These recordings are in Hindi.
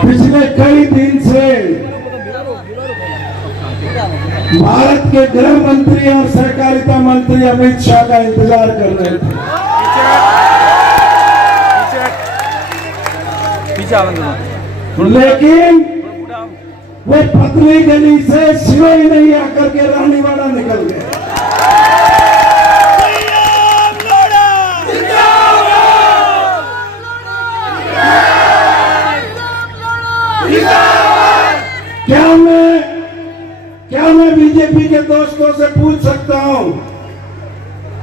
पिछले कई दिन से भारत के गृह मंत्री और सहकारिता मंत्री अमित शाह का इंतजार कर रहे थे। लेकिन वो पतली गली से सिवाई नहीं आकर के रानीवाड़ा निकल गए। क्या मैं बीजेपी के दोस्तों से पूछ सकता हूं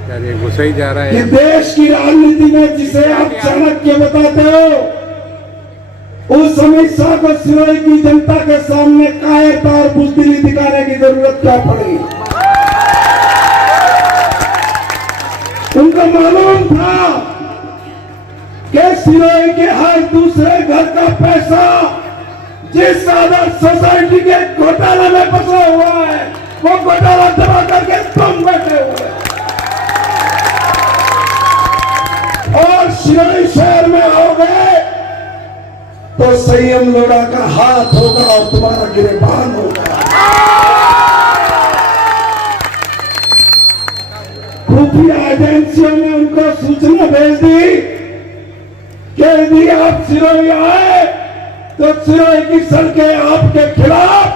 यार, ये घुसा ही जा रहा है कि देश की राजनीति में जिसे आप चाणक्य बताते हो, उस अमित शाह को सिरोही की जनता के सामने कायरता और बुजदिली दिखाने की जरूरत क्या पड़ी? उनको मालूम था कि सिरोही के हर दूसरे घर का पैसा जिस आदर्श सोसाइटी के घोटाले में फंसा हुआ है, वो घोटाला दबा करके तुम बैठे हुए और सिरोही शहर में आओगे तो संयम लोढ़ा का हाथ होगा और तुम्हारा गिरेबान होगा। खुफिया एजेंसियों ने उनको सूचना भेज दी कि यदि आप सिरोही आए तो सिरोही की सड़कें आपके खिलाफ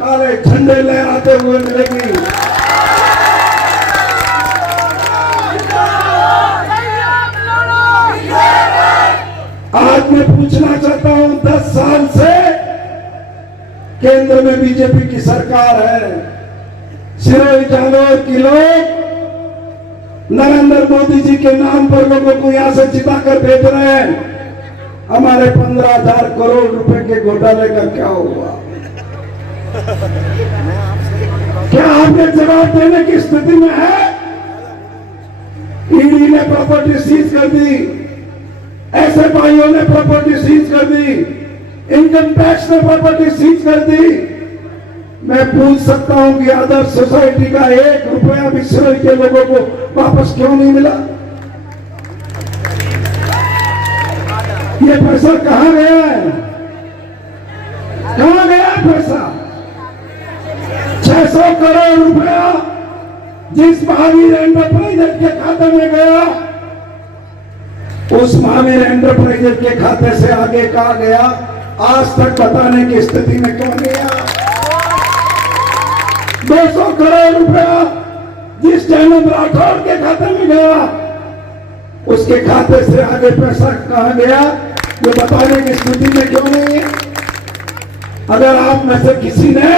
काले झंडे लहराते हुए मिलेगी। आज मैं पूछना चाहता हूं, 10 साल से केंद्र में बीजेपी की सरकार है। सिरोही जालोर के लोग नरेंद्र मोदी जी के नाम पर लोगों को यहां से जिताकर भेज रहे हैं। हमारे 15,000 करोड़ रुपए के घोटाले का क्या हुआ? क्या आपने जवाब देने की स्थिति में है? ईडी ने प्रॉपर्टी सीज कर दी, ऐसे भाइयों ने प्रॉपर्टी सीज कर दी, इनकम टैक्स ने प्रॉपर्टी सीज कर दी। मैं पूछ सकता हूं कि आदर्श सोसाइटी का 1 रुपया भी सिरोही के लोगों को वापस क्यों नहीं मिला? ये पैसा कहां गया है? कहां गया पैसा? 600 करोड़ रुपया जिस महावीर एंटरप्राइजेज के खाते में गया, उस महावीर एंटरप्राइजेज के खाते से आगे कहां गया, आज तक बताने की स्थिति में क्यों गया? 200 करोड़ रुपया जिस जयनंद राठौर के खाते में गया, उसके खाते से आगे पैसा कहां गया, ये बताने की स्थिति में क्यों नहीं है? अगर आप में से किसी ने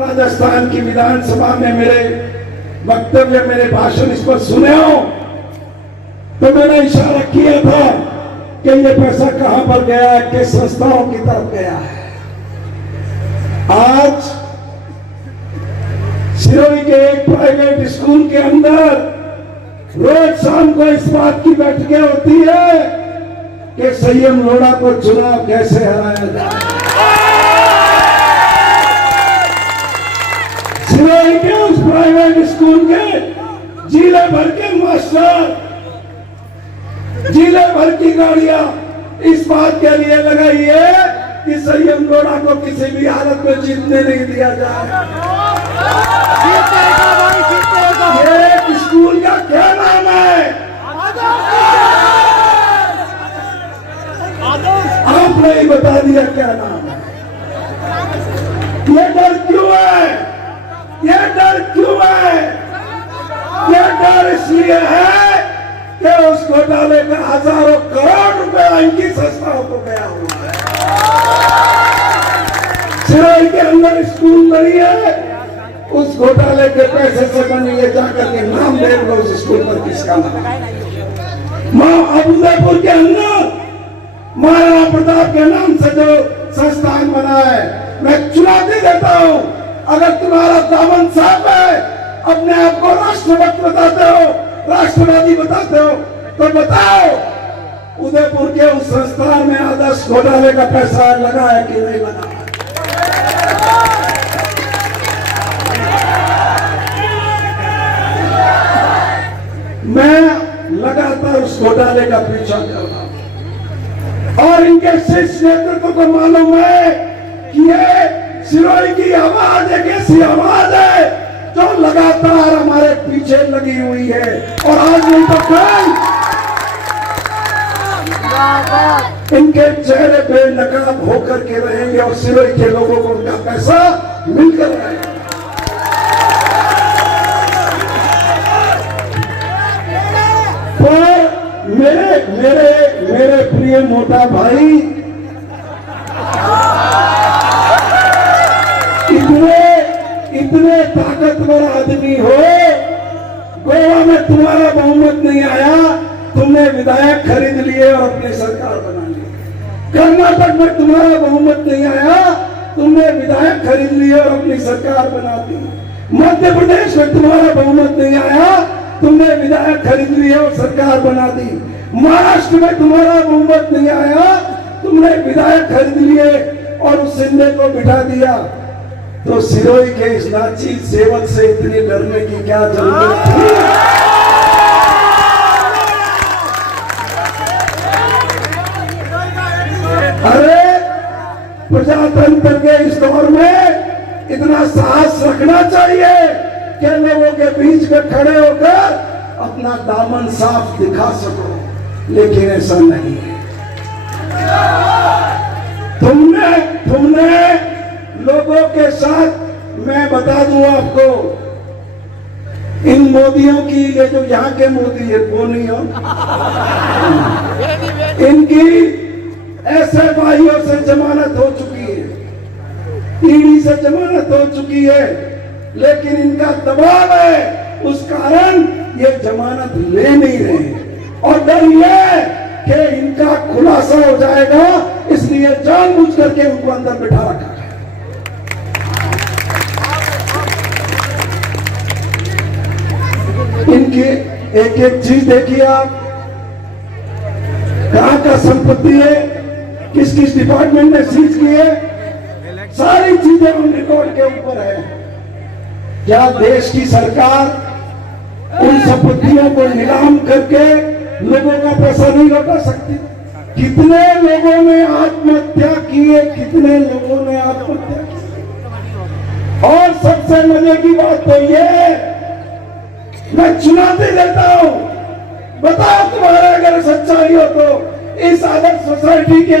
राजस्थान की विधानसभा में मेरे वक्तव्य, मेरे भाषण इस पर सुने हो, तो मैंने इशारा किया था कि ये पैसा कहां पर गया है, किस संस्थाओं की तरफ गया है। आज सिरोही के एक प्राइवेट स्कूल के अंदर रोज शाम को इस बात की बैठकें होती है कि संयम लोढ़ा को चुनाव कैसे हराया जाए। सिरोही के उस प्राइवेट स्कूल के जिले भर के मास्टर, जिले भर की गाड़ियां इस बात के लिए लगाई है कि संयम लोढ़ा को किसी भी हालत में जीतने नहीं दिया जाए। ये स्कूल का क्या नाम है? आपने ही बता दिया क्या नाम है। ये डर क्यों है? ये डर क्यों है? ये डर इसलिए है कि उस घोटाले का हजारों करोड़ रुपया इनकी संस्थाओं को गया हुआ है। सिरोही के अंदर स्कूल बनी है, उस घोटाले के पैसे से बनी है। जाकर के नाम देख लो उस स्कूल पर किसका नाम है। उदयपुर के अंदर महाराणा प्रताप के नाम से जो संस्थान बना है, मैं चुनौती देता हूं, अगर तुम्हारा दामन साफ है, अपने आप को राष्ट्रभक्त बताते हो, राष्ट्रवादी बताते हो, तो बताओ उदयपुर के उस संस्थान में आदर्श घोटाले का पैसा लगा है कि नहीं लगा है? मैं लगातार उस घोटाले का पीछा कर रहा हूं। और इनके शीर्ष नेतृत्व को मालूम है कि ये सिरोही की आवाज एक ऐसी आवाज है जो लगातार हमारे पीछे लगी हुई है, और आज नहीं तो कल इनके चेहरे पे नकाब होकर के रहेंगे और सिरोही के लोगों को उनका पैसा मिलकर रहेगा। पर मेरे मेरे मेरे प्रिय मोटा भाई, इतने ताकतवर आदमी हो, गोवा में तुम्हारा बहुमत नहीं आया, तुमने विधायक खरीद लिए और अपनी सरकार बना ली। कर्नाटक में तुम्हारा बहुमत नहीं आया, तुमने विधायक खरीद लिए और अपनी सरकार बना दी। मध्य प्रदेश में तुम्हारा बहुमत नहीं आया, तुमने विधायक खरीद लिए और सरकार बना दी। महाराष्ट्र में तुम्हारा बहुमत नहीं आया, तुमने विधायक खरीद लिए और उस शिंदे को बिठा दिया। तो सिरोही के इस नाची सेवक से इतनी डरने की क्या जरूरत थी? अरे प्रजातंत्र के इस दौर में इतना साहस रखना चाहिए कि लोगों के बीच में खड़े होकर अपना दामन साफ दिखा सको, लेकिन ऐसा नहीं है। तुमने लोगों के साथ, मैं बता दूं आपको, इन मोदियों की, ये जो यहाँ के मोदी है वो नहीं हो, इनकी ऐसे भाइयों से जमानत हो चुकी है, ईडी से जमानत हो चुकी है, लेकिन इनका दबाव है, उस कारण ये जमानत ले नहीं रहे। और डर ये कि इनका खुलासा हो जाएगा, इसलिए जानबूझ करके उनको अंदर बिठा रखा है। इनकी एक एक चीज देखिए आप, कहां का संपत्ति है, किस किस डिपार्टमेंट ने सीज की है, सारी चीजें उन रिकॉर्ड के ऊपर है। क्या देश की सरकार उन संपत्तियों को नीलाम करके लोगों का पैसा नहीं लौटा सकती? कितने लोगों ने आत्महत्या की है, कितने लोगों ने आत्महत्या की। और सबसे मजे की बात तो ये, मैं चुनौती देता हूं, बताओ तुम्हारा अगर सच्चाई हो तो इस आदर्श सोसाइटी के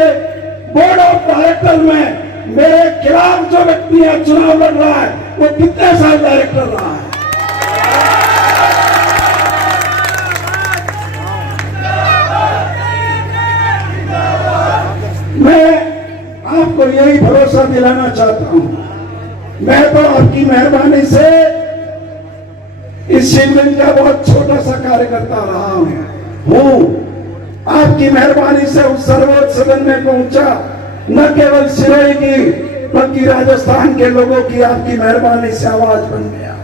बोर्ड ऑफ डायरेक्टर में मेरे खिलाफ जो व्यक्ति है चुनाव लड़ रहा है, वो कितने साल डायरेक्टर रहा है? मैं आपको यही भरोसा दिलाना चाहता हूं, मैं तो आपकी मेहरबानी से इस शिविर का बहुत छोटा सा कार्यकर्ता रहा हूं। आपकी मेहरबानी से उस सर्वोच्च सदन में पहुंचा, न केवल सिरोही की बल्कि राजस्थान के लोगों की आपकी मेहरबानी से आवाज बन गया।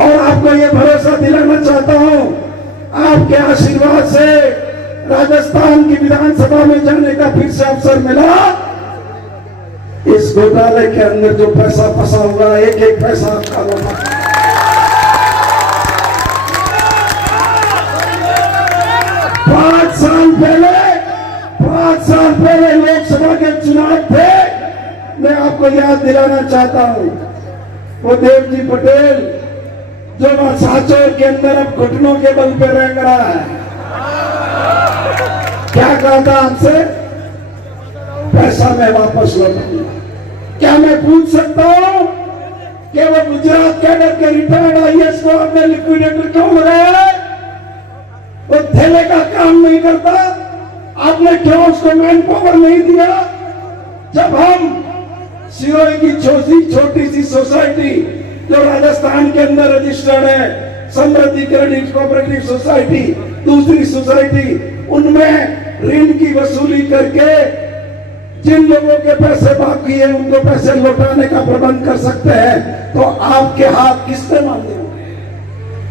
और आपको यह भरोसा दिलाना चाहता हूं, आपके आशीर्वाद से राजस्थान की विधानसभा में जाने का फिर से अवसर मिला। इस घोटाले के अंदर जो पैसा फंसा हुआ, एक एक पैसा आपका होगा। 5 साल पहले लोकसभा के चुनाव थे, मैं आपको याद दिलाना चाहता हूं, वो देवजी पटेल जो सांचौर के अंदर अब घुटनों के बल पे रह रहा है, क्या कहा था आपसे? पैसा मैं वापस लौटाऊंगा। क्या मैं पूछ सकता हूं कि वो गुजरात कैडर के रिटायर्ड आईएएस को आपने लिक्विडेटर क्यों लगाया? वो थैले का काम नहीं करता, आपने क्यों उसको मैन पावर नहीं दिया? जब हम सिरोही की छोटी सी सोसाइटी जो राजस्थान के अंदर रजिस्टर्ड है, समृद्धि क्रेडिट कोऑपरेटिव सोसाइटी, दूसरी सोसाइटी, उनमें ऋण की वसूली करके जिन लोगों के पैसे बाकी है उनको पैसे लौटाने का प्रबंध कर सकते हैं, तो आपके हाथ किसने मांगे होंगे?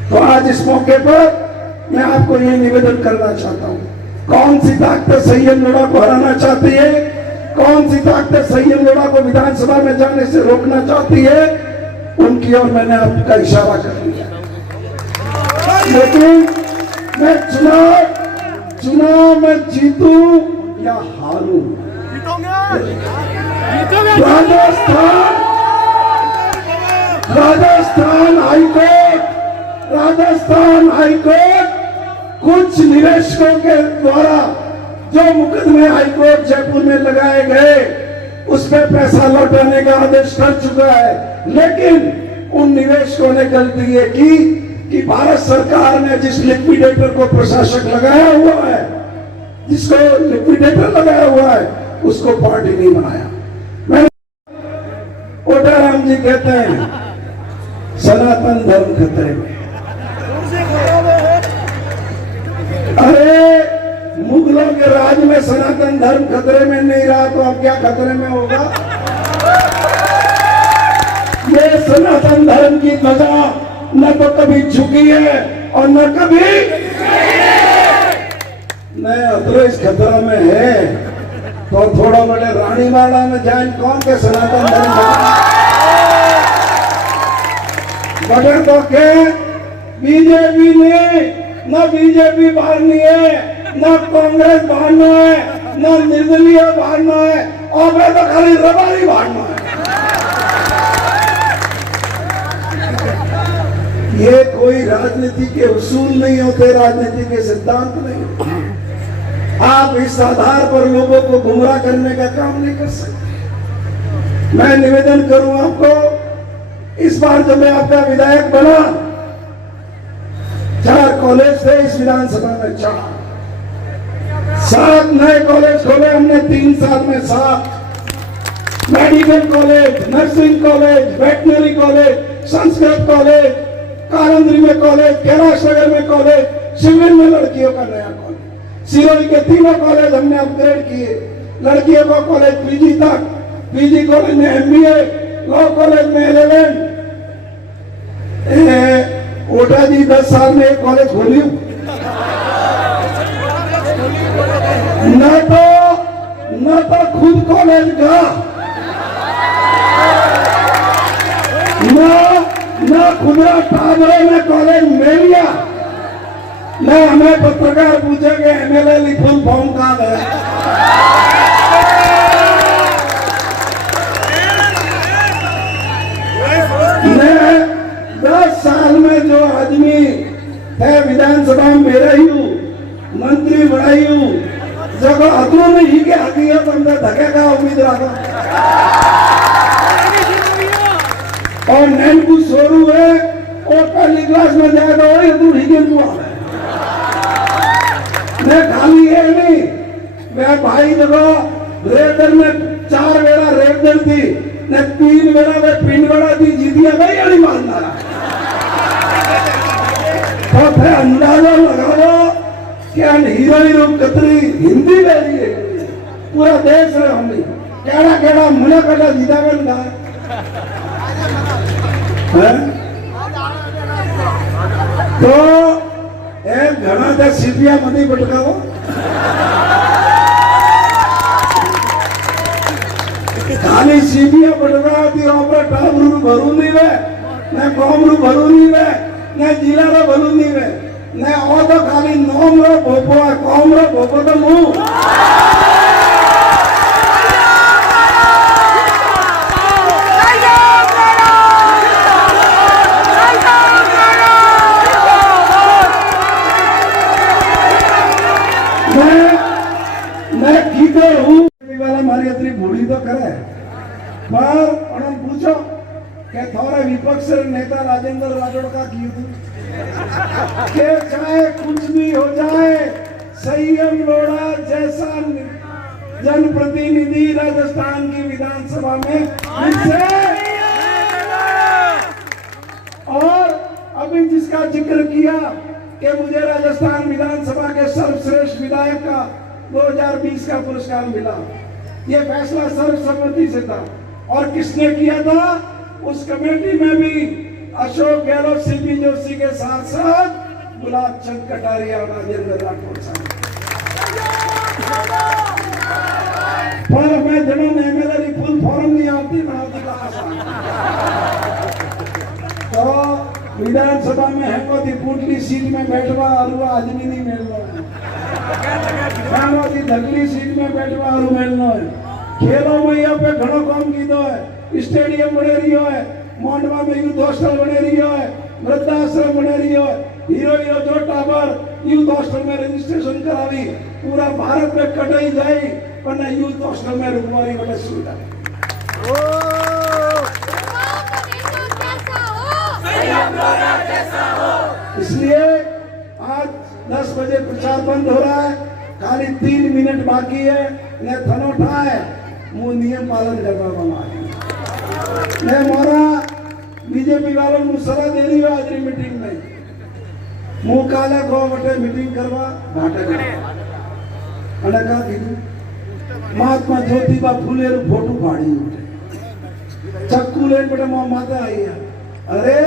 तो आज इस मौके पर मैं आपको ये निवेदन करना चाहता हूं, कौन सी ताकत सैयद लोढ़ा को हराना चाहती है, कौन सी ताकत सैयद लोढ़ा को विधानसभा में जाने से रोकना चाहती है, उनकी ओर मैंने आपका इशारा कर दिया। लेकिन मैं चुनाव में जीतूं या हारूं। राजस्थान हाईकोर्ट कुछ निवेशकों के द्वारा जो मुकदमे हाईकोर्ट जयपुर में लगाए गए उस पर पैसा लौटाने का आदेश कर चुका है, लेकिन उन निवेशकों ने गलती ये की कि भारत सरकार ने जिस लिक्विडेटर को प्रशासक लगाया हुआ है, जिसको लिक्विडेटर लगाया हुआ है, उसको पार्टी नहीं बनाया। मैंने ओटाराम जी कहते हैं सनातन धर्म खतरे में। अरे मुगलों के राज में सनातन धर्म खतरे में नहीं रहा तो अब क्या खतरे में होगा? ये सनातन धर्म की ध्वजा न तो कभी झुकी है और न कभी न अतरे इस खतरा में है। तो थोड़ा बड़े रानीवाड़ा में जाए कौन के सनातन धर्म बड़े तो के बीजेपी ने न बीजेपी बाहरनी है, न कांग्रेस बाहरना है, न निर्दलीय बाहरना है, और मैं तो खाली रबारी बाहरना है। ये कोई राजनीति के उसूल नहीं होते, राजनीति के सिद्धांत नहीं होते। आप इस आधार पर लोगों को गुमराह करने का काम नहीं कर सकते। मैं निवेदन करूं आपको, इस बार जब मैं आपका विधायक बना 4 कॉलेज थे इस विधानसभा में, 7 नए कॉलेज खोले हमने 3 साल में। 7 medical college, nursing college, veterinary college, Sanskrit college, Kalandri में कॉलेज, कैलाश नगर में कॉलेज, शिविर में लड़कियों का नया कॉलेज, सिरोही के तीनों कॉलेज हमने अपग्रेड किए। लड़कियों का कॉलेज पीजी तक, पीजी कॉलेज में एमबीए, लॉ कॉलेज में LLM। ओटा जी 10 साल में एक कॉलेज खोली, न तो खुद कॉलेज का, न खुदरा टाबरे में कॉलेज में लिया, न हमें पत्रकार पूछेंगे MLA फुल फॉर्म कहाँ है। मैं 10 साल में जो आदमी है विधानसभा में मेरा ही हूँ, मंत्री बढ़ाई हूँ, जब अतुल में ही के आती है तो हमने धक्के का उम्मीद रखा। और नैन को सोरू है और पहली क्लास में जाएगा वही अतुल ही के मैं खाली है नहीं। मैं भाई जगह रेडर में 4 बेड़ा रेडर थी, ने 3 बेड़ा में पिंड बेड़ा थी, जीतिया गई अड़ी मानना। तो फिर अंदाजा लगाओ क्या हीरो कतरी हिंदी ले रही है, पूरा देश है हमने केड़ा केड़ा मुना कटा जीता गया तो एक घना था सीपिया मधी भटकाओ। खाली सीपिया भटका थी और टाबरू भरू नहीं वे, न कॉमरू भरू नहीं वे, न जिला रो भरू नहीं वे, न और तो खाली नोम रो भोपो है, कॉम रो भोपो तो मुंह। मैं कीधो हूँ वाला मारी इतनी बूढ़ी तो करे, पर उन्होंने पूछो कि थोड़ा विपक्ष नेता राजेंद्र राठौड़ का की थी कि चाहे कुछ भी हो जाए, संयम लोड़ा जैसा जनप्रतिनिधि राजस्थान की विधानसभा में और अभी जिसका जिक्र किया कि मुझे राजस्थान विधानसभा के सर्वश्रेष्ठ विधायक का 2020 का पुरस्कार मिला, ये फैसला सर्वसम्मति से था। और किसने किया था? उस कमेटी में भी अशोक गहलोत, सीपी जोशी के साथ साथ गुलाब चंद कटारिया और राजेंद्र राठौड़ साहब। पर मैं जनन MLA फुल फॉर्म नहीं आती, मैं तो विधानसभा में है को पुटली सीट में बैठवा और आदमी नहीं मिलना है धगली सीट में बैठवा और मिलना है। खेलों में यहाँ पे घणो काम कीधो है, स्टेडियम बने रही है, मोंडवा में यूथ हॉस्टल बने रही है, वृद्धाश्रम बने रही है, हीरो हीरो जो टावर यूथ हॉस्टल में रजिस्ट्रेशन करावी पूरा भारत में कटाई जाए पर न यूथ हॉस्टल में रुकवारी बड़े सुविधा। इसलिए आज 10 बजे प्रचार बंद हो रहा है, खाली 3 मिनट बाकी है। ने थनो ठाए मुंह नियम पालन करवा बना ने मोरा बीजेपी वालों को सलाह दे रही है आज मीटिंग में मुंह काले गो बटे मीटिंग करवा घाटे अनका कीधु महात्मा ज्योतिबा फूले रू फोटो फाड़ी उठे चक्कू लेन बटे मोह माता आई है। अरे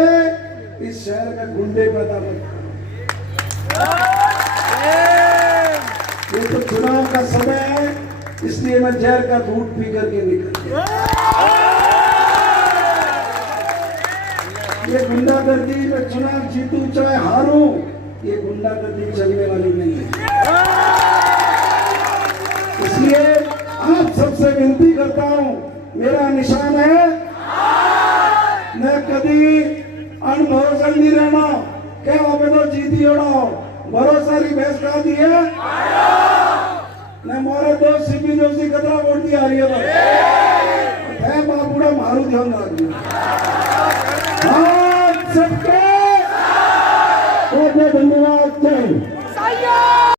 इस शहर का गुंडे पैदा मत ये तो चुनाव का समय है, इसलिए मैं जहर का घूंट पी करके निकल ये गुंडागर्दी में चुनाव जीतू चाहे हारूं, ये गुंडागर्दी चलने वाली नहीं है। इसलिए आप सबसे विनती करता हूं, मेरा निशान है मैं कभी अनभरोसा नहीं रहना क्या हो तो जीती होना भरोसा री भैंस का दी है ने मोरे दोस्त सीपी जोशी कतरा वोट दी आ रही है बाबूड़ा मारू ध्यान रखिए आप सबके बहुत बहुत धन्यवाद।